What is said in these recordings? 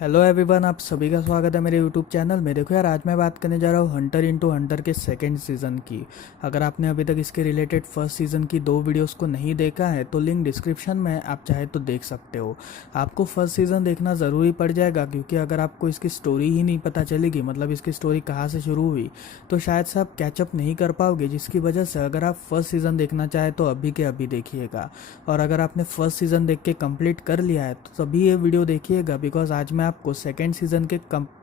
Hello everyone, आप सभी का स्वागत है मेरे यूट्यूब चैनल में। देखो यार, आज मैं बात करने जा रहा हूँ हंटर इंटू हंटर के सेकंड सीज़न की। अगर आपने अभी तक इसके रिलेटेड फर्स्ट सीज़न की 2 वीडियोस को नहीं देखा है तो लिंक डिस्क्रिप्शन में है, आप चाहे तो देख सकते हो। आपको फर्स्ट सीज़न देखना ज़रूरी पड़ जाएगा, क्योंकि अगर आपको इसकी स्टोरी ही नहीं पता चलेगी, मतलब इसकी स्टोरी कहाँ से शुरू हुई, तो शायद से आप कैचअप नहीं कर पाओगे। जिसकी वजह से अगर आप फर्स्ट सीज़न देखना चाहे तो अभी के अभी देखिएगा, और अगर आपने फर्स्ट सीज़न देख के कंप्लीट कर लिया है तो तभी ये वीडियो देखिएगा, बिकॉज आज मैं आपको सेकेंड सीज़न के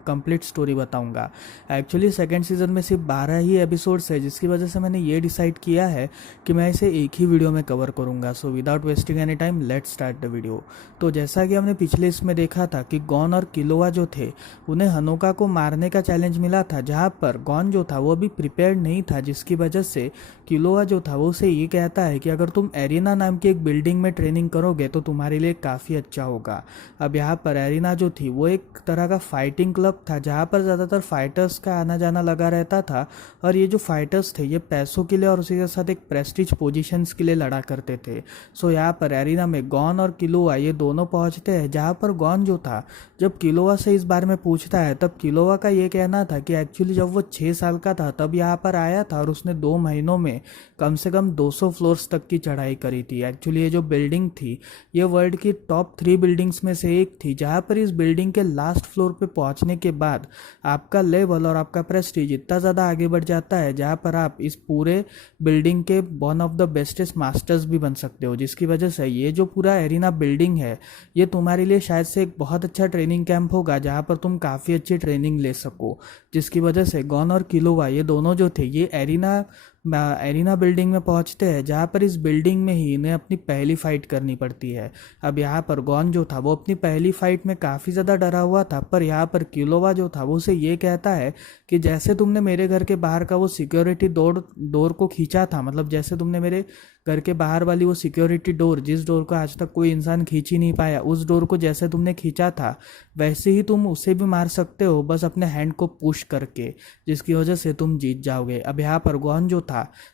कंप्लीट स्टोरी बताऊंगा। एक्चुअली सेकेंड सीज़न में सिर्फ 12 ही एपिसोड्स है, जिसकी वजह से मैंने ये डिसाइड किया है कि मैं इसे एक ही वीडियो में कवर करूंगा। So without wasting any time let's start the video. तो जैसा कि हमने पिछले इसमें देखा था कि गॉन और किलोवा जो थे, उन्हें हनोका को मारने का चैलेंज मिला था, जहाँ पर गॉन जो था वो अभी प्रिपेयर्ड नहीं था, जिसकी वजह से किलोवा जो था वो उसे ये कहता है कि अगर तुम एरिना नाम की एक बिल्डिंग में ट्रेनिंग करोगे तो तुम्हारे लिए काफ़ी अच्छा होगा। अब यहाँ पर एरिना जो थी वो एक तरह का फाइटिंग क्लब था, जहाँ पर ज़्यादातर फाइटर्स का आना जाना लगा रहता था, और ये जो फाइटर्स थे ये पैसों के लिए और उसी के साथ एक प्रेस्टीज पोजीशंस के लिए लड़ा करते थे। सो यहाँ पर एरिना में गॉन और किलोवा ये दोनों पहुँचते हैं, जहाँ पर गॉन जो था जब किलोवा से इस बारे में पूछता है, तब किलोवा का ये कहना था कि एक्चुअली जब वो 6 साल का था तब यहाँ पर आया था और उसने 2 महीनों में कम से कम 200 फ्लोर्स तक की चढ़ाई करी थी। एक्चुअली ये जो बिल्डिंग थी ये वर्ल्ड की टॉप 3 बिल्डिंग्स में से एक थी, जहाँ पर इस बिल्डिंग के लास्ट फ्लोर पे पहुँचने के बाद आपका लेवल और आपका प्रेस्टीज इतना ज़्यादा आगे बढ़ जाता है, जहाँ पर आप इस पूरे बिल्डिंग के one of the bestest masters भी बन सकते हो। जिसकी वजह से ये जो पूरा एरिना बिल्डिंग है ये तुम्हारे लिए शायद से एक बहुत अच्छा ट्रेनिंग कैंप होगा, जहाँ पर तुम काफ़ी अच्छी ट्रेनिंग ले सको। जिसकी वजह से गॉन और किलोवा ये दोनों जो थे ये एरिना बिल्डिंग में पहुंचते हैं, जहाँ पर इस बिल्डिंग में ही इन्हें अपनी पहली फाइट करनी पड़ती है। अब यहाँ पर गॉन जो था वो अपनी पहली फाइट में काफ़ी ज़्यादा डरा हुआ था, पर यहाँ पर किलोवा जो था वो उसे ये कहता है कि जैसे तुमने मेरे घर के बाहर का वो सिक्योरिटी डोर डोर को खींचा था, मतलब जैसे तुमने मेरे घर के बाहर वाली वो सिक्योरिटी डोर, जिस डोर को आज तक कोई इंसान खींच ही नहीं पाया, उस डोर को जैसे तुमने खींचा था वैसे ही तुम उसे भी मार सकते हो, बस अपने हैंड को पुश करके, जिसकी वजह से तुम जीत जाओगे। अब यहाँ पर गॉन जो था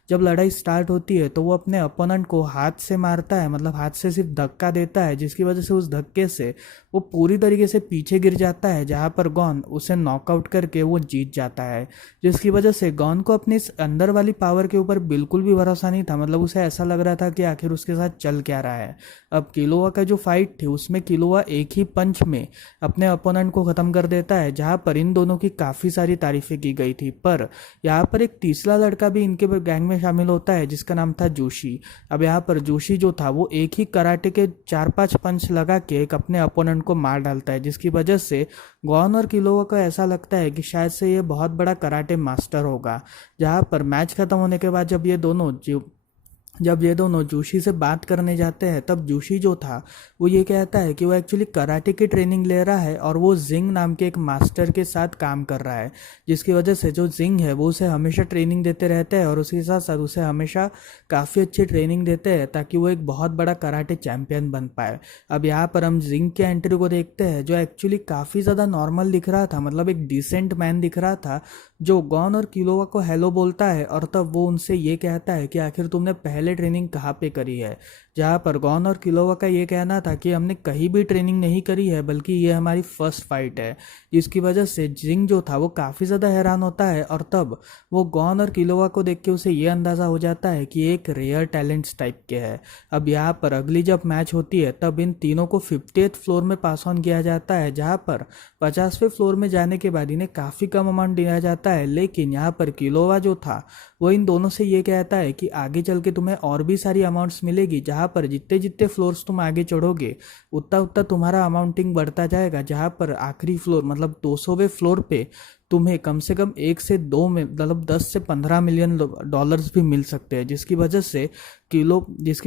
जब लड़ाई स्टार्ट होती है तो वो अपने अपोनेंट को हाथ से मारता है, मतलब हाथ से सिर्फ धक्का देता है, जिसकी वजह से उस धक्के से वो पूरी तरीके से पीछे गिर जाता है, जहाँ पर गॉन उसे नॉकआउट करके वो जीत जाता है। जिसकी वजह से गॉन को अपनी इस अंदर वाली पावर के ऊपर बिल्कुल भी भरोसा नहीं था, मतलब उसे ऐसा लग रहा था कि आखिर उसके साथ चल क्या रहा है। अब किलोवा का जो फाइट थी उसमें किलोवा एक ही पंच में अपने अपोनेंट को ख़त्म कर देता है, जहाँ पर इन दोनों की काफ़ी सारी तारीफें की गई थी। पर यहाँ पर एक तीसरा लड़का भी इनके गैंग में शामिल होता है, जिसका नाम था जोशी। अब यहाँ पर जोशी जो था वो एक ही कराटे के 4-5 पंच लगा के एक अपने अपोनेंट को मार डालता है, जिसकी वजह से गॉन और किलोवा को ऐसा लगता है कि शायद से ये बहुत बड़ा कराटे मास्टर होगा। जहाँ पर मैच खत्म होने के बाद जब ये दोनों जोशी से बात करने जाते हैं, तब जोशी जो था वो ये कहता है कि वो एक्चुअली कराटे की ट्रेनिंग ले रहा है और वो जिंग नाम के एक मास्टर के साथ काम कर रहा है। जिसकी वजह से जो जिंग है वो उसे हमेशा ट्रेनिंग देते रहते हैं और उसके साथ साथ उसे हमेशा काफ़ी अच्छी ट्रेनिंग देते हैं, ताकि वो एक बहुत बड़ा कराटे चैम्पियन बन पाए। अब यहाँ पर हम जिंग के एंट्री को देखते हैं, जो एक्चुअली काफ़ी ज़्यादा नॉर्मल दिख रहा था, मतलब एक डिसेंट मैन दिख रहा था, जो गॉन और किलोवा को हेलो बोलता है, और तब वो उनसे ये कहता है कि आखिर तुमने पहले ट्रेनिंग कहाँ पे करी है। जहाँ पर गॉन और किलोवा का ये कहना था कि हमने कहीं भी ट्रेनिंग नहीं करी है, बल्कि ये हमारी फर्स्ट फाइट है। जिसकी वजह से जिंग जो था वो काफ़ी ज़्यादा हैरान होता है, और तब वो गॉन और किलोवा को देख के उसे ये अंदाज़ा हो जाता है कि ये एक रेयर टैलेंट्स टाइप के है। अब यहाँ पर अगली जब मैच होती है तब इन तीनों को 50th फ्लोर में पास ऑन किया जाता है, जहाँ पर 50वें फ्लोर में जाने के बाद इन्हें काफ़ी कम अमाउंट दिया जाता है। लेकिन यहाँ पर किलोवा जो था वो इन दोनों से ये कहता है कि आगे चल के तुम्हें और भी सारी अमाउंट्स मिलेगी, जहाँ पर जितने जितने फ्लोर्स तुम आगे चढ़ोगे उतना उतना तुम्हारा अमाउंटिंग बढ़ता जाएगा, जहाँ पर आखिरी फ्लोर मतलब 200वें फ्लोर पे तुम्हें कम से कम 1 से 2 में मतलब 10 से 15 मिलियन डॉलर्स भी मिल सकते हैं। जिसकी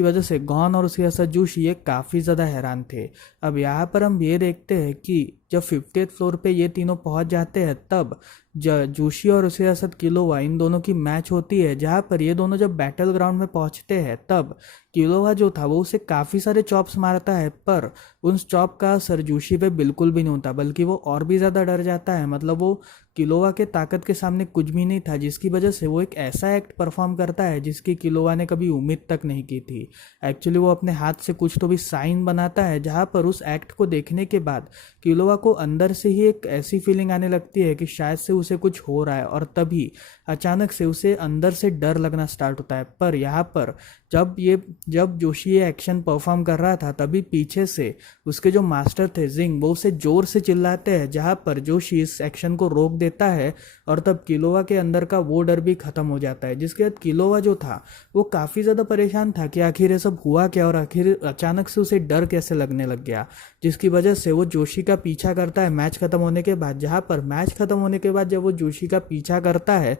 वजह से गॉन और उसके साथ जोशी ये काफ़ी ज़्यादा हैरान थे। अब यहाँ पर हम ये देखते हैं कि जब 50th फ्लोर पे ये तीनों पहुँच जाते हैं, तब जोशी और उसके साथ किलोवा इन दोनों की मैच होती है, जहाँ पर ये दोनों जब बैटल ग्राउंड में पहुँचते हैं तब किलोवा जो था वो उसे काफ़ी सारे चॉप्स मारता है, पर उन चॉप का असर जोशी पे बिल्कुल भी नहीं होता, बल्कि वो और भी ज़्यादा डर जाता है। मतलब वो किलोवा के ताकत के सामने कुछ भी नहीं था, जिसकी वजह से वो एक ऐसा एक्ट परफॉर्म करता है जिसकी किलोवा ने कभी उम्मीद तक नहीं की थी। एक्चुअली वो अपने हाथ से कुछ तो भी साइन बनाता है, जहाँ पर उस एक्ट को देखने के बाद किलोवा को अंदर से ही एक ऐसी फीलिंग आने लगती है कि शायद से उसे कुछ हो रहा है, और तभी अचानक से उसे अंदर से डर लगना स्टार्ट होता है। पर यहाँ पर जब जोशी ये एक्शन परफॉर्म कर रहा था, तभी पीछे से उसके जो मास्टर थे जिंग, वो उसे जोर से चिल्लाते हैं, जहाँ पर जोशी इस एक्शन को रोक देता है, और तब किलोवा के अंदर का वो डर भी खत्म हो जाता है। जिसके बाद किलोवा जो था वो काफ़ी ज़्यादा परेशान था कि आखिर ये सब हुआ क्या, और आखिर अचानक से उसे डर कैसे लगने लग गया, जिसकी वजह से वो जोशी का पीछा करता है मैच खत्म होने के बाद। जहाँ पर मैच खत्म होने के बाद जब वो जोशी का पीछा करता है,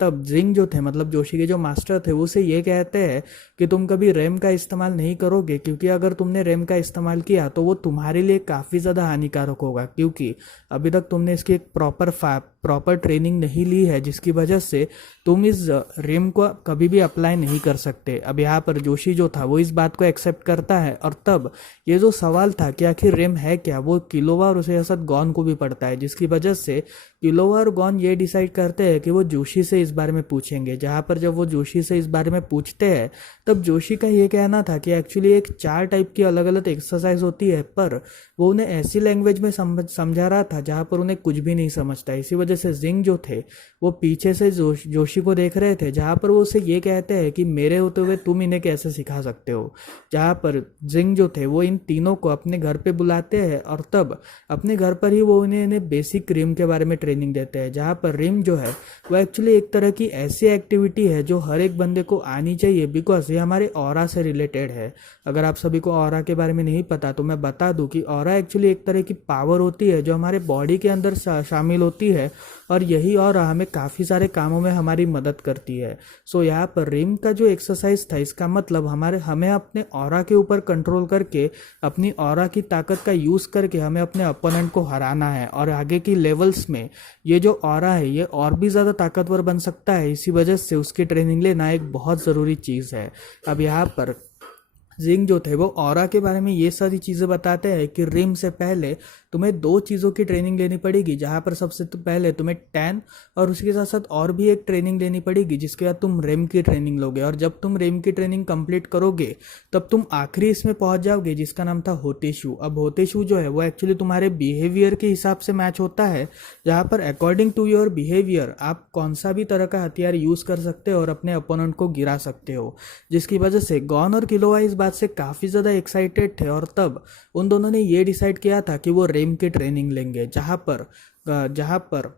तब जिंग जो थे, मतलब जोशी के जो मास्टर थे, वो उसे ये कहते हैं कि तुम कभी रैम का इस्तेमाल नहीं करोगे, क्योंकि अगर तुमने रैम का इस्तेमाल किया तो वो तुम्हारे लिए काफ़ी ज़्यादा हानिकारक होगा, क्योंकि अभी तक तुमने इसकी एक प्रॉपर ट्रेनिंग नहीं ली है, जिसकी वजह से तुम इस रैम को कभी भी अप्लाई नहीं कर सकते। अब यहाँ पर जोशी जो था वो इस बात को एक्सेप्ट करता है, और तब ये जो सवाल था कि आखिर रैम है क्या, वो किलोवा और उसके साथ गॉन को भी पड़ता है, जिसकी वजह से किलोवा और गॉन ये डिसाइड करते हैं कि वो जोशी से इस बारे में पूछेंगे। जहाँ पर जब वो जोशी से इस बारे में पूछते हैं, तब जोशी का ये कहना था कि एक्चुअली एक 4 टाइप की अलग अलग एक्सरसाइज होती है, पर वो उन्हें ऐसी लैंग्वेज में समझा रहा था जहाँ पर उन्हें कुछ भी नहीं समझता। इसी वजह से जिंग जो थे वो पीछे से जोशी को देख रहे थे, जहाँ पर वो उसे ये कहते हैं कि मेरे होते हुए तुम इन्हें कैसे सिखा सकते हो। जहाँ पर जिंग जो थे वो इन तीनों को अपने घर पे बुलाते हैं, और तब अपने घर पर ही वो इन्हें बेसिक रिम के बारे में ट्रेनिंग देते हैं। जहाँ पर रिम जो है वो एक्चुअली एक तरह की ऐसी एक्टिविटी है जो हर एक बंदे को आनी चाहिए, बिकॉज ये हमारे ऑरा से रिलेटेड है। अगर आप सभी को ऑरा के बारे में नहीं पता तो मैं बता दूं कि ऑरा एक्चुअली एक तरह की पावर होती है जो हमारे बॉडी के अंदर शामिल होती है, और यही ऑरा हमें काफ़ी सारे कामों में हमारी मदद करती है। सो यहाँ पर रिम का जो एक्सरसाइज था, इसका मतलब हमें अपने ऑरा के ऊपर कंट्रोल करके अपनी ऑरा की ताकत का यूज़ करके हमें अपने अपोनेंट को हराना है, और आगे की लेवल्स में ये जो ऑरा है ये और भी ज़्यादा ताकतवर बन सकता है। इसी वजह से उसकी ट्रेनिंग लेना एक बहुत ज़रूरी चीज़ है। अब यहाँ पर जिंग जो थे वो ऑरा के बारे में ये सारी चीज़ें बताते हैं कि रिम से पहले तुम्हें 2 चीज़ों की ट्रेनिंग लेनी पड़ेगी, जहाँ पर सबसे पहले तुम्हें टैन और उसके साथ साथ और भी एक ट्रेनिंग लेनी पड़ेगी, जिसके बाद तुम रेम की ट्रेनिंग लोगे, और जब तुम रेम की ट्रेनिंग कंप्लीट करोगे तब तुम आखिरी इसमें पहुंच जाओगे जिसका नाम था होतेशु। अब होतेशु जो है वो एक्चुअली तुम्हारे बिहेवियर के हिसाब से मैच होता है, जहाँ पर अकॉर्डिंग टू योर बिहेवियर आप कौन सा भी तरह का हथियार यूज़ कर सकते हो और अपने अपोनेंट को गिरा सकते हो। जिसकी वजह से गॉन और किलोवा इस बात से काफ़ी ज़्यादा एक्साइटेड थे, और तब उन दोनों ने ये डिसाइड किया था कि वो रेम की ट्रेनिंग लेंगे। जहाँ पर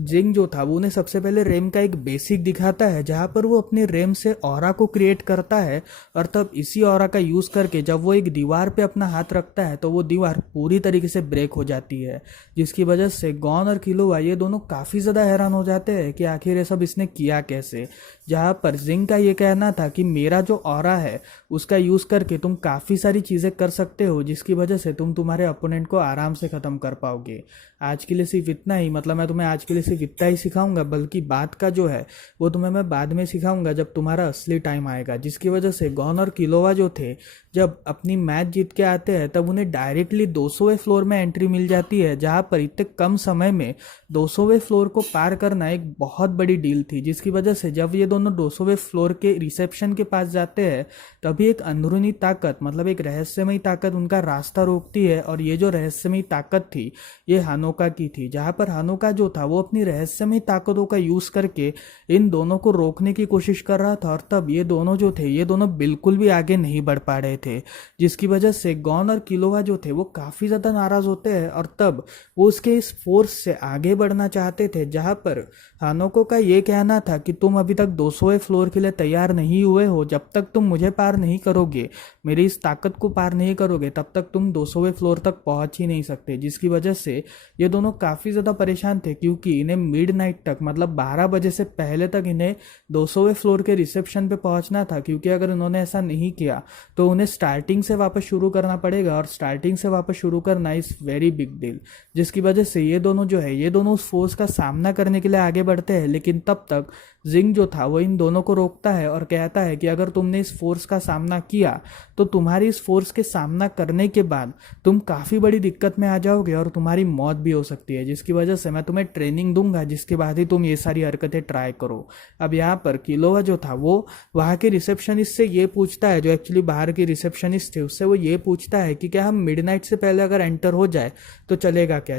जिंग जो था वो उन्हें सबसे पहले रेम का एक बेसिक दिखाता है, जहाँ पर वो अपने रेम से ऑरा को क्रिएट करता है, और तब इसी ऑरा का यूज़ करके जब वो एक दीवार पे अपना हाथ रखता है तो वो दीवार पूरी तरीके से ब्रेक हो जाती है। जिसकी वजह से गॉन और किलोवा ये दोनों काफ़ी ज़्यादा हैरान हो जाते हैं कि आखिर ये सब इसने किया कैसे। जहाँ पर जिंग का ये कहना था कि मेरा जो ऑरा है उसका यूज़ करके तुम काफ़ी सारी चीज़ें कर सकते हो, जिसकी वजह से तुम तुम्हारे अपोनेंट को आराम से ख़त्म कर पाओगे। आज के लिए सिर्फ इतना ही, मतलब मैं तुम्हें आज के लिए सिर्फ इतना ही सिखाऊंगा, बल्कि बात का जो है वो तुम्हें मैं बाद में सिखाऊंगा जब तुम्हारा असली टाइम आएगा। जिसकी वजह से गॉन और किलोवा जो थे जब अपनी मैच जीत के आते हैं तब उन्हें डायरेक्टली 200वें फ्लोर में एंट्री मिल जाती है, जहाँ पर इतने कम समय में 200वें फ्लोर को पार करना एक बहुत बड़ी डील थी। जिसकी वजह से जब ये दोनों 200वें फ्लोर के रिसेप्शन के पास जाते हैं तभी एक अंदरूनी ताकत, मतलब एक रहस्यमयी ताकत उनका रास्ता रोकती है, और ये जो रहस्यमयी ताकत थी ये हानोका की थी। जहाँ पर हानोका जो था वो अपनी रहस्यमयी ताकतों का यूज़ करके इन दोनों को रोकने की कोशिश कर रहा था, और तब ये दोनों जो थे ये दोनों बिल्कुल भी आगे नहीं बढ़ पा रहे थे। जिसकी वजह से गॉन और किलोवा जो थे वो काफ़ी ज़्यादा नाराज़ होते हैं, और तब वो उसके इस फोर्स से आगे बढ़ना चाहते थे। जहाँ पर हानोको का ये कहना था कि तुम अभी तक 200वें फ्लोर के लिए तैयार नहीं हुए हो, जब तक तुम मुझे पार नहीं करोगे, मेरी इस ताकत को पार नहीं करोगे, तब तक तुम 200वें फ्लोर तक पहुंच ही नहीं सकते। जिसकी वजह से ये दोनों काफ़ी ज़्यादा परेशान थे थे, क्योंकि इन्हें मिडनाइट तक मतलब 12 बजे से पहले तक इन्हें 200वें फ्लोर के रिसेप्शन पे पहुंचना था। क्योंकि अगर उन्होंने ऐसा नहीं किया तो उन्हें स्टार्टिंग से वापस शुरू करना पड़ेगा, और स्टार्टिंग से वापस शुरू करना इज वेरी बिग डील। जिसकी वजह से ये दोनों जो है, ये दोनों उस फोर्स का सामना करने के लिए आगे बढ़ते हैं। लेकिन तब तक जिंग जो था वो इन दोनों को रोकता है और कहता है कि अगर तुमने इस फोर्स का सामना किया तो तुम्हारी इस फोर्स के सामना करने के बाद तुम काफ़ी बड़ी दिक्कत में आ जाओगे और तुम्हारी मौत भी हो सकती है। जिसकी वजह से मैं तुम्हें ट्रेनिंग दूंगा, जिसके बाद ही तुम ये सारी हरकतें ट्राई करो। अब यहाँ पर किलोवा जो था वो वहाँ के रिसेप्शनिस्ट से ये पूछता है, जो एक्चुअली बाहर की रिसेप्शनिस्ट थे उससे वो ये पूछता है कि क्या हम मिडनाइट से पहले अगर एंटर हो जाए तो चलेगा क्या।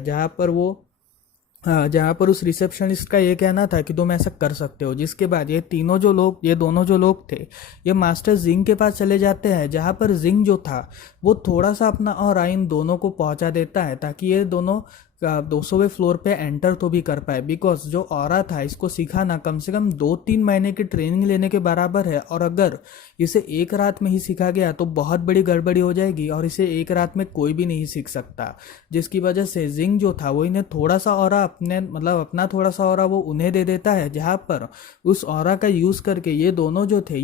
जहाँ पर उस रिसेप्शनिस्ट का ये कहना था कि तुम ऐसा कर सकते हो। जिसके बाद ये दोनों जो लोग थे, ये मास्टर जिंग के पास चले जाते हैं, जहाँ पर जिंग जो था वो थोड़ा सा अपना और इन दोनों को पहुंचा देता है ताकि ये दोनों 200वें फ्लोर पे एंटर तो भी कर पाए। बिकॉज जो ऑरा था इसको सिखाना कम से कम 2-3 महीने की ट्रेनिंग लेने के बराबर है, और अगर इसे एक रात में ही सीखा गया तो बहुत बड़ी गड़बड़ी हो जाएगी और इसे एक रात में कोई भी नहीं सीख सकता। जिसकी वजह से जिंग जो था वो इन्हें थोड़ा सा ऑरा अपना थोड़ा सा ऑरा वो उन्हें दे देता है, जहाँ पर उस ऑरा का यूज करके ये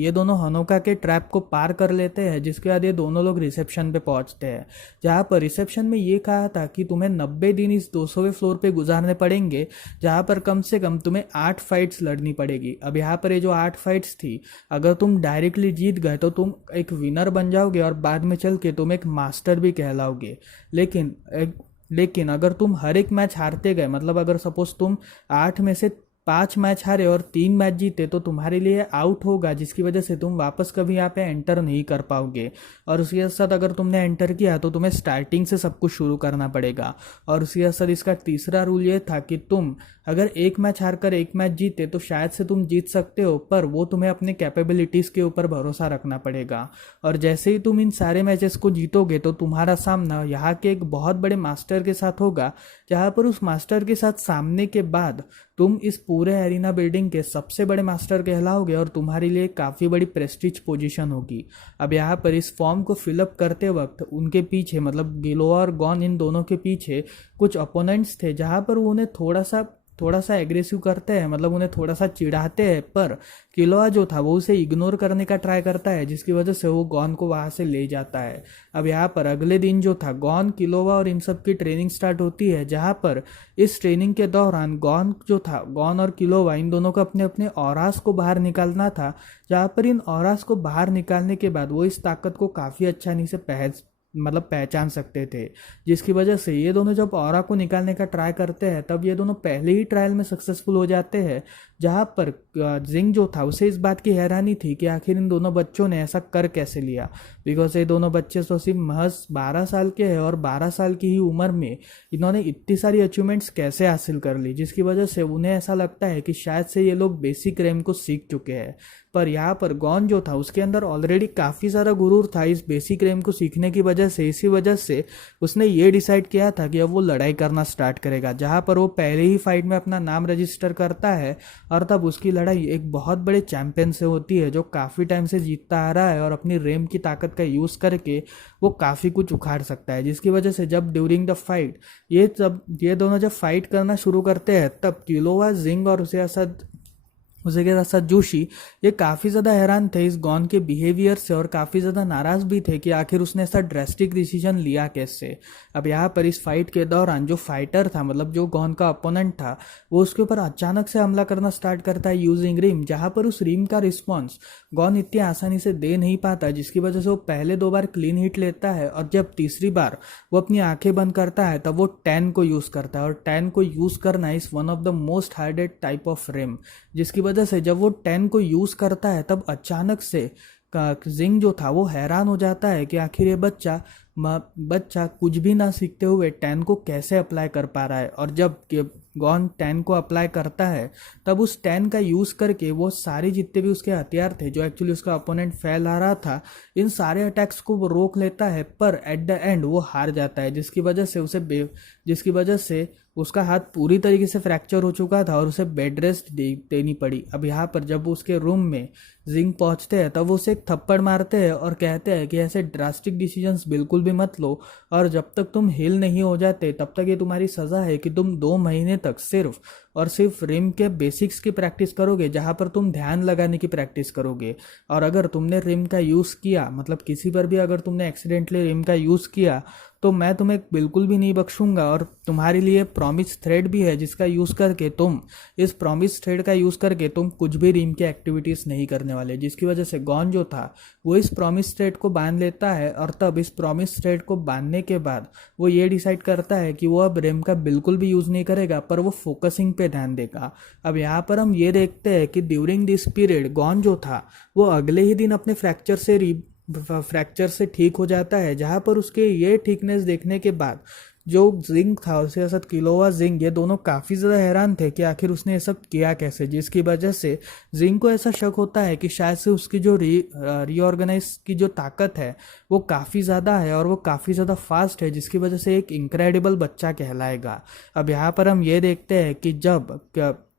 दोनों हनोका के ट्रैप को पार कर लेते हैं। जिसके बाद ये दोनों लोग रिसेप्शन पे पहुंचते हैं, जहाँ पर रिसेप्शन में ये कहा था कि तुम्हें 90 दिन इस 200वें फ्लोर पे गुजारने पड़ेंगे, जहां पर कम से कम तुम्हें 8 फाइट्स लड़नी पड़ेगी। अब यहाँ पर ये जो 8 फाइट्स थी, अगर तुम डायरेक्टली जीत गए तो तुम एक विनर बन जाओगे और बाद में चल के तुम एक मास्टर भी कहलाओगे। लेकिन अगर तुम हर एक मैच हारते गए, मतलब अगर सपोज तुम 8 में से 5 मैच हारे और 3 मैच जीते तो तुम्हारे लिए आउट होगा, जिसकी वजह से तुम वापस कभी यहाँ पे एंटर नहीं कर पाओगे। और उसके साथ अगर तुमने एंटर किया तो तुम्हें स्टार्टिंग से सब कुछ शुरू करना पड़ेगा। और उसके साथ इसका तीसरा रूल ये था कि तुम अगर एक मैच हार कर एक मैच जीते तो शायद से तुम जीत सकते हो, पर वो तुम्हें अपने कैपेबिलिटीज के ऊपर भरोसा रखना पड़ेगा। और जैसे ही तुम इन सारे मैचेस को जीतोगे तो तुम्हारा सामना यहाँ के एक बहुत बड़े मास्टर के साथ होगा, जहाँ पर उस मास्टर के साथ सामने के बाद तुम इस पूरे एरिना बिल्डिंग के सबसे बड़े मास्टर कहलाओगे और तुम्हारे लिए काफ़ी बड़ी प्रेस्टीज पोजीशन होगी। अब यहाँ पर इस फॉर्म को फिलअप करते वक्त उनके पीछे, मतलब गिलोआ और गॉन, इन दोनों के पीछे कुछ अपोनेंट्स थे, जहाँ पर वो उन्हें थोड़ा सा एग्रेसिव करते हैं, मतलब उन्हें थोड़ा सा चिढ़ाते हैं। पर किलोआ जो था वो उसे इग्नोर करने का ट्राई करता है, जिसकी वजह से वो गॉन को वहां से ले जाता है। अब यहाँ पर अगले दिन जो था, गॉन, किलोआ और इन सब की ट्रेनिंग स्टार्ट होती है, जहाँ पर इस ट्रेनिंग के दौरान गॉन और किलोआ इन दोनों को अपने अपने ऑरास को बाहर निकालना था, जहाँ पर इन ऑरास को बाहर निकालने के बाद वो इस ताकत को काफ़ी आसानी से पहचान सकते थे। जिसकी वजह से ये दोनों जब ऑरा को निकालने का ट्राई करते हैं तब ये दोनों पहले ही ट्रायल में सक्सेसफुल हो जाते हैं, जहाँ पर जिंग जो था उसे इस बात की हैरानी थी कि आखिर इन दोनों बच्चों ने ऐसा कर कैसे लिया। बिकॉज ये दोनों बच्चे तो सिर्फ महज 12 साल के हैं और 12 साल की ही उम्र में इन्होंने इतनी सारी अचीवमेंट्स कैसे हासिल कर ली, जिसकी वजह से उन्हें ऐसा लगता है कि शायद से ये लोग बेसिक रैम को सीख चुके हैं। पर यहाँ पर गॉन जो था उसके अंदर ऑलरेडी काफ़ी सारा गुरूर था इस बेसिक रैम को सीखने की वजह से। इसी वजह से उसने ये डिसाइड किया था कि अब वो लड़ाई करना स्टार्ट करेगा, जहाँ पर वो पहले ही फाइट में अपना नाम रजिस्टर करता है और तब उसकी लड़ाई एक बहुत बड़े चैंपियन से होती है जो काफ़ी टाइम से जीतता आ रहा है और अपनी रैम की ताकत का यूज़ करके वो काफ़ी कुछ उखाड़ सकता है। जिसकी वजह से जब ड्यूरिंग द फाइट ये दोनों जब फाइट करना शुरू करते हैं तब किलोआ, जिंग और उसे के साथ जोशी ये काफ़ी ज़्यादा हैरान थे इस गॉन के बिहेवियर से और काफ़ी ज़्यादा नाराज़ भी थे कि आखिर उसने ऐसा ड्रेस्टिक डिसीजन लिया कैसे। अब यहाँ पर इस फाइट के दौरान जो फाइटर था, मतलब जो गॉन का अपोनेंट था, वो उसके ऊपर अचानक से हमला करना स्टार्ट करता है यूजिंग रिम, जहाँ पर उस रिम का रिस्पॉन्स गॉन इतनी आसानी से दे नहीं पाता, जिसकी वजह से वो पहले 2 बार क्लीन हिट लेता है और जब तीसरी बार वो अपनी आंखें बंद करता है तब वो 10 को यूज़ करता है। और 10 को यूज़ करना is one of the most hardened type of rim, जिसकी वजह से जब वो 10 को यूज़ करता है तब अचानक से जिंग जो था वो हैरान हो जाता है कि आखिर ये बच्चा कुछ भी ना सीखते हुए 10 को कैसे अप्लाई कर पा रहा है। और जब गॉन 10 को अप्लाई करता है तब उस 10 का यूज़ करके वो सारे जितने भी उसके हथियार थे जो एक्चुअली उसका अपोनेंट फैला रहा था, इन सारे अटैक्स को वो रोक लेता है, पर एट द एंड वो हार जाता है, जिसकी वजह से उसे जिसकी वजह से उसका हाथ पूरी तरीके से फ्रैक्चर हो चुका था और उसे बेड रेस्ट देनी पड़ी। अब यहाँ पर जब उसके रूम में जिंग पहुंचते हैं तब वो उसे एक थप्पड़ मारते हैं और कहते हैं कि ऐसे ड्रास्टिक डिसीजंस बिल्कुल भी मत लो, और जब तक तुम हिल नहीं हो जाते तब तक ये तुम्हारी सज़ा है कि तुम 2 महीने तक सिर्फ और सिर्फ रिम के बेसिक्स की प्रैक्टिस करोगे, जहाँ पर तुम ध्यान लगाने की प्रैक्टिस करोगे। और अगर तुमने रिम का यूज़ किया, मतलब किसी पर भी अगर तुमने एक्सीडेंटली रिम का यूज़ किया, तो मैं तुम्हें बिल्कुल भी नहीं बख्शूंगा। और तुम्हारे लिए प्रॉमिस थ्रेड भी है जिसका यूज़ करके तुम इस प्रॉमिस थ्रेड का यूज़ करके तुम कुछ भी रिम की एक्टिविटीज़ नहीं करने वाले। जिसकी वजह से गॉन जो था वो इस प्रॉमिस थ्रेड को बांध लेता है, और तब इस प्रॉमिस थ्रेड को बांधने के बाद वो ये डिसाइड करता है कि वो अब रिम का बिल्कुल भी यूज़ नहीं करेगा, पर वो फोकसिंग पे ध्यान देगा। अब यहाँ पर हम ये देखते हैं कि ड्यूरिंग दिस पीरियड गॉन जो था वो अगले ही दिन अपने फ्रैक्चर से ठीक हो जाता है, जहाँ पर उसके ये ठीकनेस देखने के बाद जो जिंग था उसके साथ किलोवा जिंग, ये दोनों काफ़ी ज़्यादा हैरान थे कि आखिर उसने ये सब किया कैसे। जिसकी वजह से जिंग को ऐसा शक होता है कि शायद से उसकी जो रीऑर्गेनाइज की जो ताकत है वो काफ़ी ज़्यादा है और वो काफ़ी ज़्यादा फास्ट है, जिसकी वजह से एक इनक्रेडिबल बच्चा कहलाएगा। अब यहाँ पर हम ये देखते हैं कि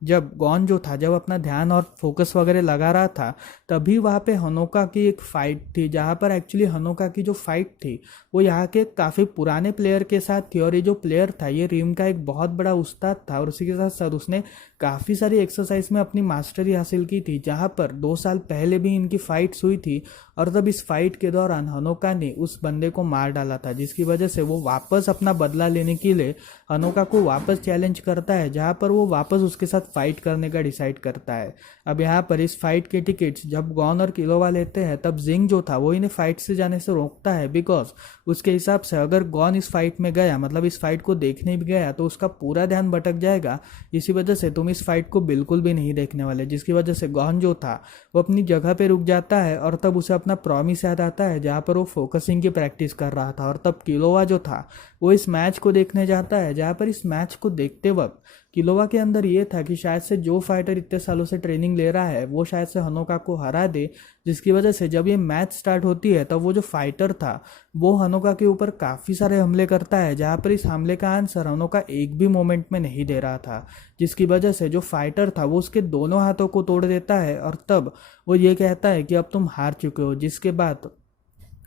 जब गॉन जो था जब अपना ध्यान और फोकस वगैरह लगा रहा था, तभी वहाँ पे हनोका की एक फ़ाइट थी, जहाँ पर एक्चुअली हनोका की जो फाइट थी वो यहाँ के काफ़ी पुराने प्लेयर के साथ थी। और ये जो प्लेयर था ये रिम का एक बहुत बड़ा उस्ताद था, और उसी के साथ साथ उसने काफ़ी सारी एक्सरसाइज में अपनी मास्टरी हासिल की थी, जहाँ पर 2 साल पहले भी इनकी फाइट्स हुई थी। और तब इस फाइट के दौरान हनोका ने उस बंदे को मार डाला था, जिसकी वजह से वो वापस अपना बदला लेने के लिए हनोका को वापस चैलेंज करता है, जहाँ पर वो वापस उसके साथ फाइट करने का डिसाइड करता है। अब यहाँ पर इस फाइट के टिकट्स जब गॉन और किलोवा लेते हैं, तब जिंग जो था वो इन्हें फाइट से जाने से रोकता है, बिकॉज उसके हिसाब से अगर गॉन इस फाइट में गया, मतलब इस फाइट को देखने भी गया, तो उसका पूरा ध्यान भटक जाएगा। इसी वजह से तुम इस फाइट को बिल्कुल भी नहीं देखने वाले। जिसकी वजह से गॉन जो था वो अपनी जगह पे रुक जाता है, और तब उसे अपना प्रॉमिस याद आता है जहाँ पर वो फोकसिंग की प्रैक्टिस कर रहा था। और तब किलोवा जो था वो इस मैच को देखने जाता है, जहाँ पर इस मैच को देखते वक्त किलोवा के अंदर ये था कि शायद से जो फाइटर इतने सालों से ट्रेनिंग ले रहा है वो शायद से हनोका को हरा दे। जिसकी वजह से जब ये मैच स्टार्ट होती है तब वो जो फाइटर था वो हनोका के ऊपर काफ़ी सारे हमले करता है, जहाँ पर इस हमले का आंसर हनोका एक भी मोमेंट में नहीं दे रहा था। जिसकी वजह से जो फाइटर था वो उसके दोनों हाथों को तोड़ देता है, और तब वो ये कहता है कि अब तुम हार चुके हो। जिसके बाद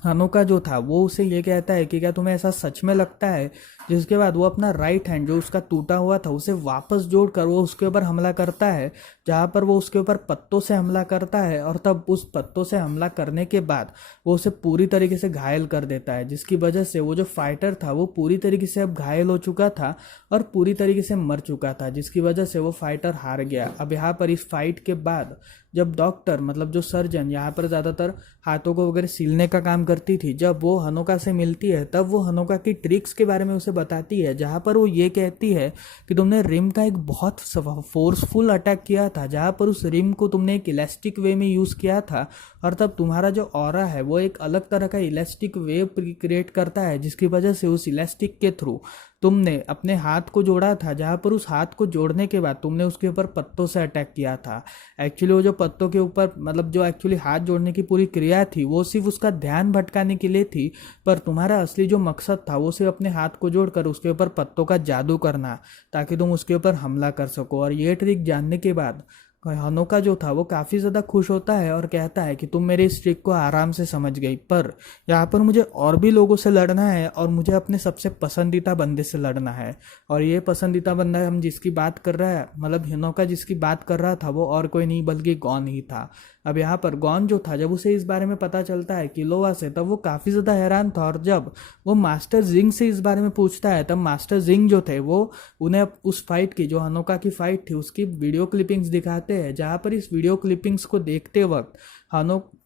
हनोका जो था वो उसे ये कहता है कि क्या तुम्हें ऐसा सच में लगता है। जिसके बाद वो अपना राइट हैंड जो उसका टूटा हुआ था उसे वापस जोड़कर वो उसके ऊपर हमला करता है, जहाँ पर वो उसके ऊपर पत्तों से हमला करता है। और तब उस पत्तों से हमला करने के बाद वो उसे पूरी तरीके से घायल कर देता है, जिसकी वजह से वो जो फाइटर था वो पूरी तरीके से अब घायल हो चुका था और पूरी तरीके से मर चुका था, जिसकी वजह से वो फाइटर हार गया। अब यहाँ पर इस फाइट के बाद जब डॉक्टर, मतलब जो सर्जन यहाँ पर ज़्यादातर हाथों को वगैरह सीलने का काम करती थी, जब वो हनोका से मिलती है तब वो हनोका की ट्रिक्स के बारे में उसे बताती है, जहाँ पर वो ये कहती है कि तुमने रिम का एक बहुत फोर्सफुल अटैक किया था, जहाँ पर उस रिम को तुमने एक इलास्टिक वे में यूज़ किया था, और तब तुम्हारा जो ऑरा है वो एक अलग तरह का इलास्टिक वेव क्रिएट करता है, जिसकी वजह से उस इलास्टिक के थ्रू तुमने अपने हाथ को जोड़ा था, जहाँ पर उस हाथ को जोड़ने के बाद तुमने उसके ऊपर पत्तों से अटैक किया था। एक्चुअली वो जो पत्तों के ऊपर, मतलब जो एक्चुअली हाथ जोड़ने की पूरी क्रिया थी वो सिर्फ उसका ध्यान भटकाने के लिए थी, पर तुम्हारा असली जो मकसद था वो सिर्फ अपने हाथ को जोड़कर उसके ऊपर पत्तों का जादू करना, ताकि तुम उसके ऊपर हमला कर सको। और ये ट्रिक जानने के बाद हनोका जो था वो काफ़ी ज़्यादा खुश होता है और कहता है कि तुम मेरे इस ट्रिक को आराम से समझ गई, पर यहाँ पर मुझे और भी लोगों से लड़ना है और मुझे अपने सबसे पसंदीदा बंदे से लड़ना है। और ये पसंदीदा बंदा हम जिसकी बात कर रहा है, मतलब हनोका जिसकी बात कर रहा था, वो और कोई नहीं बल्कि गॉन ही था। अब यहाँ पर गॉन जो था जब उसे इस बारे में पता चलता है किलोवा से, तब वो काफ़ी ज़्यादा हैरान था, और जब वो मास्टर जिंग से इस बारे में पूछता है तब मास्टर जिंग जो थे वो उन्हें उस फाइट की, जो हनोका की फाइट थी, उसकी वीडियो क्लिपिंग्स दिखाते हैं, जहाँ पर इस वीडियो क्लिपिंग्स को देखते वक्त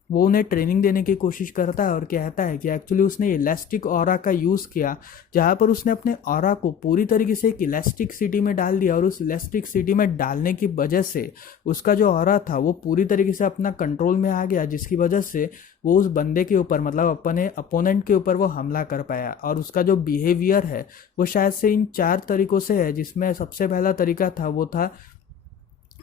वो उन्हें ट्रेनिंग देने की कोशिश करता है और कहता है कि एक्चुअली उसने इलास्टिक ऑरा का यूज़ किया, जहाँ पर उसने अपने ऑरा को पूरी तरीके से एक इलास्टिक सिटी में डाल दिया, और उस इलास्टिक सिटी में डालने की वजह से उसका जो ऑरा था वो पूरी तरीके से अपना कंट्रोल में आ गया, जिसकी वजह से वो उस बंदे के ऊपर, मतलब अपने अपोनेंट के ऊपर वो हमला कर पाया। और उसका जो बिहेवियर है वो शायद से इन 4 तरीकों से है, जिसमें सबसे पहला तरीका था वो था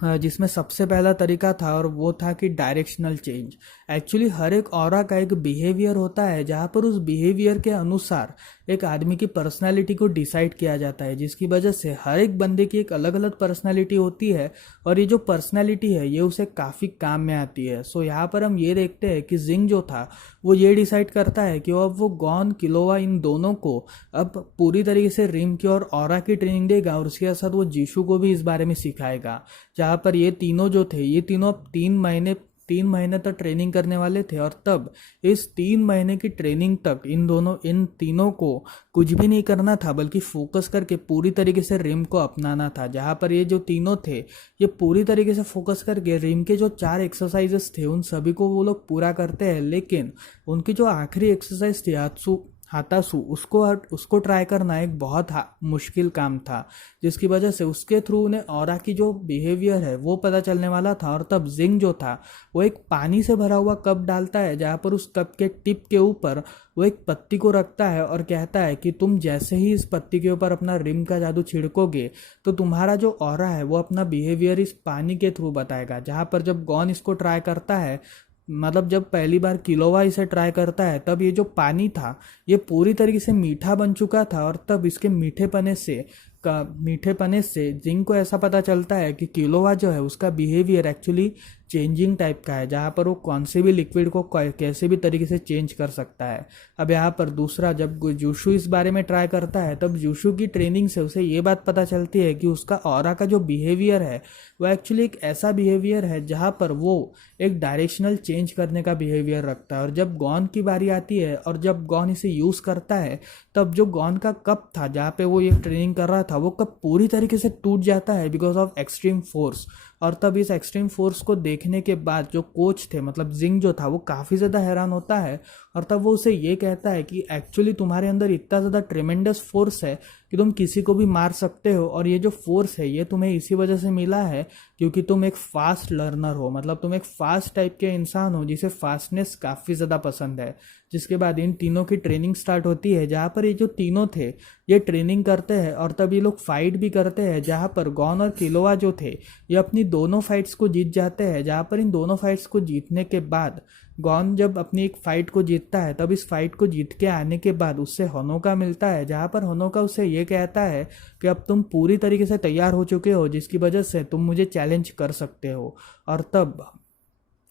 जिसमें सबसे पहला तरीका था और वो था कि डायरेक्शनल चेंज। एक्चुअली हर एक ऑरा का एक बिहेवियर होता है जहाँ पर उस बिहेवियर के अनुसार एक आदमी की पर्सनालिटी को डिसाइड किया जाता है, जिसकी वजह से हर एक बंदे की एक अलग अलग पर्सनालिटी होती है और ये जो पर्सनालिटी है ये उसे काफ़ी काम में आती है। सो यहाँ पर हम ये देखते हैं कि जिंग जो था वो ये डिसाइड करता है कि वो गॉन किलोवा इन दोनों को अब पूरी तरीके से रिम की और ऑरा की ट्रेनिंग देगा और उसके साथ वो जीशु को भी इस बारे में सिखाएगा। जहाँ पर ये तीनों जो थे ये तीनों 3 महीने तक ट्रेनिंग करने वाले थे और तब इस 3 महीने की ट्रेनिंग तक इन तीनों को कुछ भी नहीं करना था, बल्कि फोकस करके पूरी तरीके से रिम को अपनाना था। जहाँ पर ये जो तीनों थे ये पूरी तरीके से फोकस करके रिम के जो 4 एक्सरसाइजेस थे उन सभी को वो लोग पूरा करते हैं, लेकिन उनकी जो आखिरी एक्सरसाइज थी हातासू उसको ट्राई करना एक बहुत मुश्किल काम था, जिसकी वजह से उसके थ्रू उन्हें ऑरा की जो बिहेवियर है वो पता चलने वाला था। और तब जिंग जो था वो एक पानी से भरा हुआ कप डालता है, जहाँ पर उस कप के टिप के ऊपर वो एक पत्ती को रखता है और कहता है कि तुम जैसे ही इस पत्ती के ऊपर अपना रिम का जादू छिड़कोगे तो तुम्हारा जो ऑरा है वो अपना बिहेवियर इस पानी के थ्रू बताएगा। जहाँ पर जब गॉन इसको ट्राई करता है, मतलब जब पहली बार किलोवा इसे ट्राई करता है, तब ये जो पानी था ये पूरी तरीके से मीठा बन चुका था और तब इसके मीठेपने से जिंग को ऐसा पता चलता है कि किलोवा जो है उसका बिहेवियर एक्चुअली चेंजिंग टाइप का है, जहाँ पर वो कौन से भी लिक्विड को कैसे भी तरीके से चेंज कर सकता है। अब यहाँ पर दूसरा, जब जूशु इस बारे में ट्राई करता है तब जूशु की ट्रेनिंग से उसे ये बात पता चलती है कि उसका ऑरा का जो बिहेवियर है वो एक्चुअली एक ऐसा बिहेवियर है जहाँ पर वो एक डायरेक्शनल चेंज करने का बिहेवियर रखता है। और जब गॉन की बारी आती है और जब गॉन इसे यूज़ करता है, तब जो गॉन का कप था जहाँ पे वो ये ट्रेनिंग कर रहा था वो कप पूरी तरीके से टूट जाता है बिकॉज ऑफ एक्सट्रीम फोर्स। और तब इस एक्सट्रीम फोर्स को देखने के बाद जो कोच थे, मतलब जिंग जो था, वो काफ़ी ज़्यादा हैरान होता है और तब वो उसे ये कहता है कि एक्चुअली तुम्हारे अंदर इतना ज़्यादा ट्रेमेंडस फोर्स है कि तुम किसी को भी मार सकते हो, और ये जो फोर्स है ये तुम्हें इसी वजह से मिला है क्योंकि तुम एक फास्ट लर्नर हो, मतलब तुम एक फास्ट टाइप के इंसान हो जिसे फास्टनेस काफ़ी ज़्यादा पसंद है। जिसके बाद इन तीनों की ट्रेनिंग स्टार्ट होती है, जहाँ पर ये जो तीनों थे ये ट्रेनिंग करते हैं और तब ये लोग फाइट भी करते हैं, जहाँ पर गॉन और किलोवा जो थे ये अपनी दोनों फाइट्स को जीत जाते हैं। जहाँ पर इन दोनों फाइट्स को जीतने के बाद गॉन जब अपनी एक फाइट को जीतता है, तब इस फाइट को जीत के आने के बाद उससे होनोका मिलता है, जहाँ पर होनोका उससे ये कहता है कि अब तुम पूरी तरीके से तैयार हो चुके हो, जिसकी वजह से तुम मुझे चैलेंज कर सकते हो।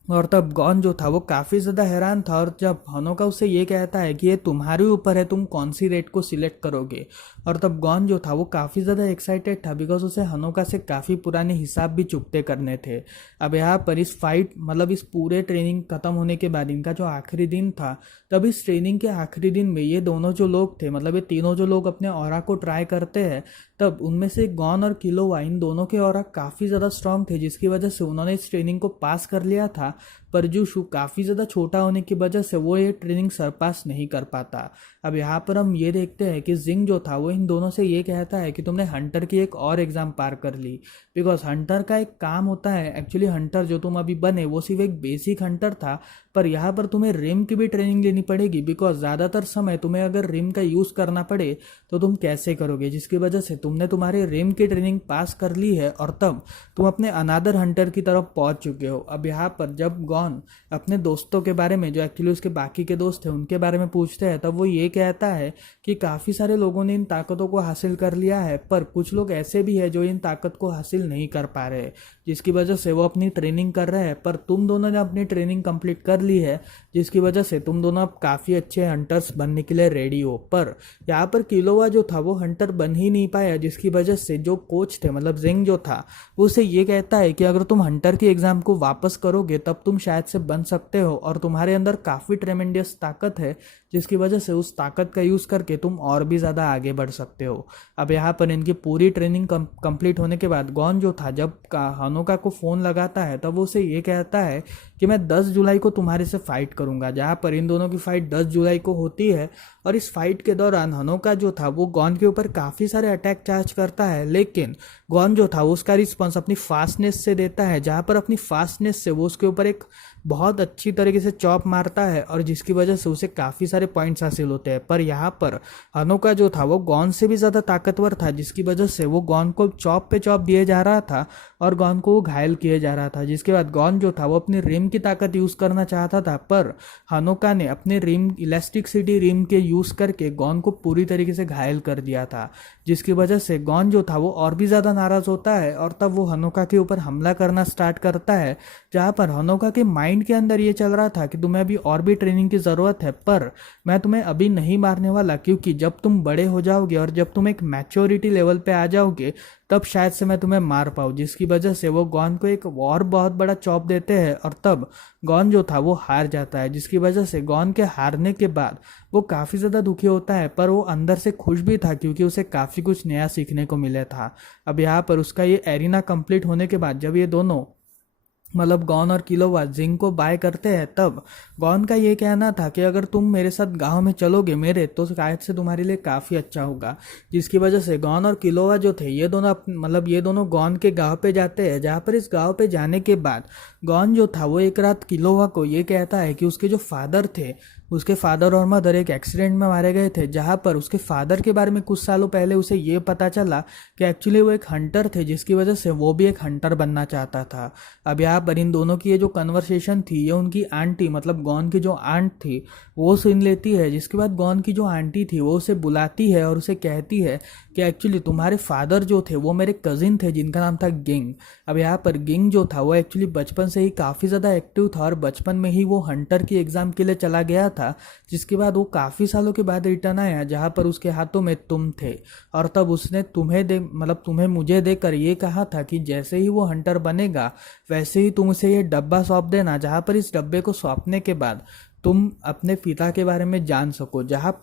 और तब गॉन जो था वो काफ़ी ज़्यादा हैरान था, और जब होनोका उससे ये कहता है कि ये तुम्हारे ऊपर है, तुम कौन सी रेट को सिलेक्ट करोगे। और तब गॉन जो था वो काफ़ी ज़्यादा एक्साइटेड था बिकॉज उसे होनोका से काफ़ी पुराने हिसाब भी चुकते करने थे। अब यहाँ पर इस फाइट, मतलब इस पूरे ट्रेनिंग ख़त्म होने के बाद इनका जो आखिरी दिन था, तब इस ट्रेनिंग के आखिरी दिन में ये दोनों जो लोग थे, मतलब ये तीनों जो लोग अपने ऑरा को ट्राई करते हैं, तब उनमें से गॉन और किलोवा इन दोनों के ऑरा काफ़ी ज़्यादा स्ट्रांग थे, जिसकी वजह से उन्होंने इस ट्रेनिंग को पास कर लिया था। पर जूशु काफ़ी ज़्यादा छोटा होने की वजह से वो ये ट्रेनिंग सरपास नहीं कर पाता। अब यहाँ पर हम ये देखते हैं कि जिंग जो था वो इन दोनों से ये कहता है कि तुमने हंटर की एक और एग्ज़ाम पार कर ली, बिकॉज हंटर का एक काम होता है, एक्चुअली हंटर जो तुम अभी बने वो सिर्फ एक बेसिक हंटर था, पर यहाँ पर तुम्हें रिम की भी ट्रेनिंग लेनी पड़ेगी, बिकॉज ज़्यादातर समय तुम्हें अगर रिम का यूज़ करना पड़े तो तुम कैसे करोगे, जिसकी वजह से तुमने तुम्हारे रिम की ट्रेनिंग पास कर ली है और तब तुम अपने अनादर हंटर की तरफ पहुँच चुके हो। अब यहाँ पर जब गॉन अपने दोस्तों के बारे में, जो एक्चुअली उसके बाकी के दोस्त थे, उनके बारे में पूछते हैं, तब वो ये कहता है कि काफ़ी सारे लोगों ने इन ताकतों को हासिल कर लिया है, पर कुछ लोग ऐसे भी हैं जो इन ताकत को हासिल नहीं कर पा रहे, जिसकी वजह से वो अपनी ट्रेनिंग कर रहे हैं। पर तुम दोनों ने अपनी ट्रेनिंग कंप्लीट कर ली है, जिसकी वजह से तुम दोनों अब काफ़ी अच्छे हंटर्स बनने के लिए रेडी हो। पर यहाँ पर किलोवा जो था वो हंटर बन ही नहीं पाया, जिसकी वजह से जो कोच थे, मतलब जिंग जो था, वो उसे ये कहता है कि अगर तुम हंटर की एग्ज़ाम को वापस करोगे तब तुम शायद से बन सकते हो, और तुम्हारे अंदर काफ़ी ट्रेमेंडियस ताकत है, जिसकी वजह से उस ताकत का यूज़ करके तुम और भी ज़्यादा आगे बढ़ सकते हो। अब यहाँ पर इनकी पूरी ट्रेनिंग कंप्लीट होने के बाद गॉन जो था जब होनोका को फ़ोन लगाता है, तब वो उसे ये कहता है कि मैं 10 जुलाई को तुम्हारे से फाइट करूंगा। जहाँ पर इन दोनों की फाइट 10 जुलाई को होती है, और इस फाइट के दौरान होनोका जो था वो गॉन के ऊपर काफ़ी सारे अटैक चार्ज करता है, लेकिन गॉन जो था वो उसका रिस्पॉन्स अपनी फास्टनेस से देता है, जहाँ पर अपनी फास्टनेस से वो उसके ऊपर एक बहुत अच्छी तरीके से चॉप मारता है और जिसकी वजह से उसे काफ़ी सारे पॉइंट्स हासिल होते हैं। पर यहाँ पर हनोका जो था वो गॉन से भी ज़्यादा ताकतवर था, जिसकी वजह से वो गॉन को चॉप पे चॉप दिए जा रहा था और गॉन को वो घायल किए जा रहा था। जिसके बाद गॉन जो था वो अपनी रिम की ताकत यूज़ करना चाहता था, पर हनोका ने अपने रिम इलास्टिसिटी रिम के यूज़ करके गॉन को पूरी तरीके से घायल कर दिया था, जिसकी वजह से गॉन जो था वो और भी ज़्यादा नाराज़ होता है और तब वो हनोका के ऊपर हमला करना स्टार्ट करता है। जहाँ पर हनोका के माइंड के अंदर ये चल रहा था कि तुम्हें अभी और भी ट्रेनिंग की ज़रूरत है, पर मैं तुम्हें अभी नहीं मारने वाला, क्योंकि जब तुम बड़े हो जाओगे और जब तुम एक मैच्योरिटी लेवल पे आ जाओगे तब शायद से मैं तुम्हें मार पाऊँ। जिसकी वजह से वो गॉन को एक और बहुत बड़ा चॉप देते हैं और तब गॉन जो था वो हार जाता है। जिसकी वजह से गॉन के हारने के बाद वो काफ़ी ज़्यादा दुखी होता है, पर वो अंदर से खुश भी था क्योंकि उसे काफ़ी कुछ नया सीखने को मिला था। अब यहाँ पर उसका ये एरिना कंप्लीट होने के बाद जब ये दोनों मतलब गॉन और किलोवा जिंग को बाय करते हैं, तब गॉन का ये कहना था कि अगर तुम मेरे साथ गांव में चलोगे मेरे, तो शायद से तुम्हारे लिए काफ़ी अच्छा होगा। जिसकी वजह से गॉन और किलोवा जो थे ये दोनों ये दोनों गॉन के गांव पे जाते हैं। जहाँ पर इस गांव पे जाने के बाद गॉन जो था वो एक रात किलोवा को ये कहता है कि उसके जो फादर थे, उसके फादर और मदर एक एक्सीडेंट में मारे गए थे। जहाँ पर उसके फादर के बारे में कुछ सालों पहले उसे ये पता चला कि एक्चुअली वो एक हंटर थे, जिसकी वजह से वो भी एक हंटर बनना चाहता था। अब यहाँ पर इन दोनों की ये जो कन्वर्सेशन थी ये उनकी आंटी मतलब गॉन की जो आंट थी वो सुन लेती है। जिसके बाद गॉन की जो आंटी थी वो उसे बुलाती है और उसे कहती है कि एक्चुअली तुम्हारे फादर जो थे वो मेरे कजिन थे जिनका नाम था गिंग। अब यहाँ पर गिंग जो था वो एक्चुअली बचपन से ही काफ़ी ज़्यादा एक्टिव था और बचपन में ही वो हंटर की एग्ज़ाम के लिए चला गया था। जिसके बाद वो काफ़ी सालों के बाद रिटर्न आया, जहाँ पर उसके हाथों में तुम थे और तब उसने तुम्हें मुझे देकर ये कहा था कि जैसे ही वो हंटर बनेगा वैसे ही तुम उसे ये डब्बा सौंप देना, जहाँ पर इस डब्बे को सौंपने के बाद तुम अपने पिता के बारे में जान सको। जहाँ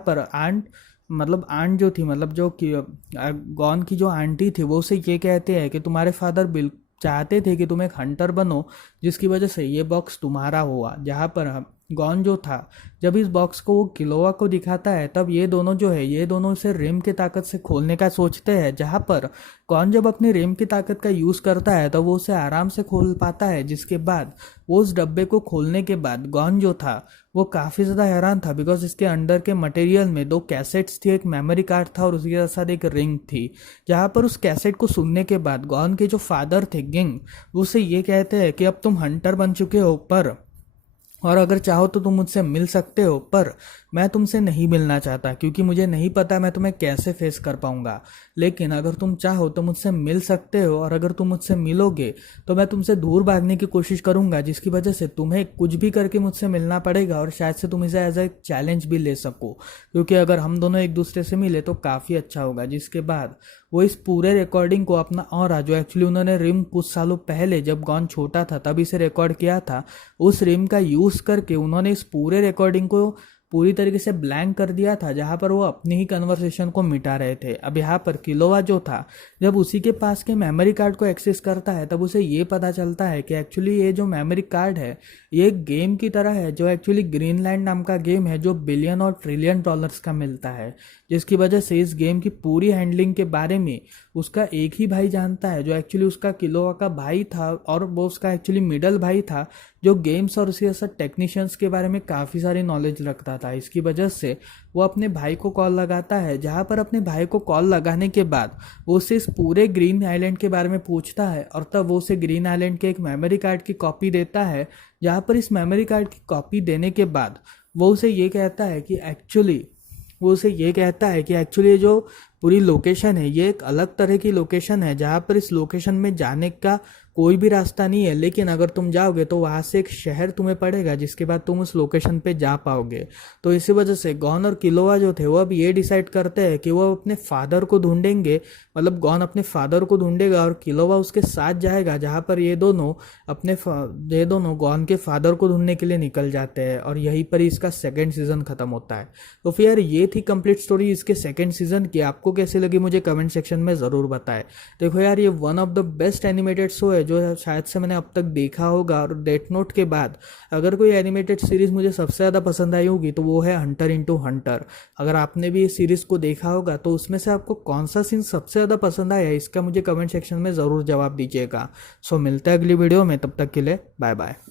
पर आंट जो थी गॉन की जो आंटी थी वो उसे ये कहते हैं कि तुम्हारे फादर बिल्कुल चाहते थे कि तुम एक हंटर बनो, जिसकी वजह से ये बॉक्स तुम्हारा हुआ। जहाँ पर गॉन जो था जब इस बॉक्स को वो किलोवा को दिखाता है तब ये दोनों इसे रिम की ताकत से खोलने का सोचते हैं। जहाँ पर गॉन जब अपनी रिम की ताकत का यूज़ करता है तो वो उसे आराम से खोल पाता है। जिसके बाद वो उस डब्बे को खोलने के बाद गॉन जो था वो काफ़ी ज़्यादा हैरान था, बिकॉज इसके अंदर के मटेरियल में 2 कैसेट्स थी, एक मेमोरी कार्ड था और उसके साथ एक रिंग थी। जहाँ पर उस कैसेट को सुनने के बाद गॉन के जो फादर थे गिंग उसे ये कहते हैं कि अब तुम हंटर बन चुके हो और अगर चाहो तो तुम मुझसे मिल सकते हो, पर मैं तुमसे नहीं मिलना चाहता क्योंकि मुझे नहीं पता मैं तुम्हें कैसे फेस कर पाऊंगा। लेकिन अगर तुम चाहो तो मुझसे मिल सकते हो और अगर तुम मुझसे मिलोगे तो मैं तुमसे दूर भागने की कोशिश करूंगा, जिसकी वजह से तुम्हें कुछ भी करके मुझसे मिलना पड़ेगा और शायद से तुम इसे एज ए चैलेंज भी ले सको, क्योंकि अगर हम दोनों एक दूसरे से मिले तो काफ़ी अच्छा होगा। जिसके बाद वो इस पूरे रिकॉर्डिंग को अपना और जो एक्चुअली उन्होंने रिम कुछ सालों पहले जब गॉन छोटा था तब इसे रिकॉर्ड किया था, उस रिम का यूज़ करके उन्होंने इस पूरे रिकॉर्डिंग को पूरी तरीके से ब्लैंक कर दिया था, जहाँ पर वो अपनी ही कन्वर्सेशन को मिटा रहे थे। अब यहाँ पर किलोवा जो था जब उसी के पास के मेमोरी कार्ड को एक्सेस करता है तब उसे ये पता चलता है कि एक्चुअली ये जो मेमोरी कार्ड है ये एक गेम की तरह है, जो एक्चुअली ग्रीनलैंड नाम का गेम है जो बिलियन और ट्रिलियन डॉलर्स का मिलता है। जिसकी वजह से इस गेम की पूरी हैंडलिंग के बारे में उसका एक ही भाई जानता है, जो एक्चुअली उसका किलोवा का भाई था और वो उसका एक्चुअली मिडल भाई था, जो गेम्स और उसके साथ टेक्नीशियंस के बारे में काफ़ी सारी नॉलेज रखता था। इसकी वजह से वो अपने भाई को कॉल लगाता है, जहाँ पर अपने भाई को कॉल लगाने के बाद वो उसे इस पूरे ग्रीन आइलैंड के बारे में पूछता है और तब वो उसे ग्रीन आइलैंड के एक मेमोरी कार्ड की कॉपी देता है। जहाँ पर इस मेमोरी कार्ड की कॉपी देने के बाद वो उसे ये कहता है कि एक्चुअली ये जो पूरी लोकेशन है ये एक अलग तरह की लोकेशन है, जहाँ पर इस लोकेशन में जाने का कोई भी रास्ता नहीं है, लेकिन अगर तुम जाओगे तो वहाँ से एक शहर तुम्हें पड़ेगा जिसके बाद तुम उस लोकेशन पे जा पाओगे। तो इसी वजह से गॉन और किलोवा जो थे वो अब ये डिसाइड करते हैं कि वो अपने फादर को ढूंढेंगे, गॉन अपने फादर को ढूंढेगा और किलोवा उसके साथ जाएगा, जहाँ पर ये दोनों गॉन के फादर को ढूंढने के लिए निकल जाते हैं और यहीं पर इसका 2nd सीजन खत्म होता है। तो फिर यार ये थी कंप्लीट स्टोरी इसके 2nd सीजन की। आपको कैसे लगी मुझे कमेंट सेक्शन में ज़रूर बताएं। देखो यार ये one of the best animated show है जो शायद से मैंने अब तक देखा होगा, और डेथ नोट के बाद अगर कोई एनिमेटेड सीरीज मुझे सबसे ज़्यादा पसंद आई होगी तो वो है हंटर इंटू हंटर। अगर आपने भी इस सीरीज़ को देखा होगा तो उसमें से आपको कौन सा सीन सबसे ज़्यादा पसंद आया इसका मुझे कमेंट सेक्शन में ज़रूर जवाब दीजिएगा। सो मिलते हैं अगली वीडियो में, तब तक के लिए बाय बाय।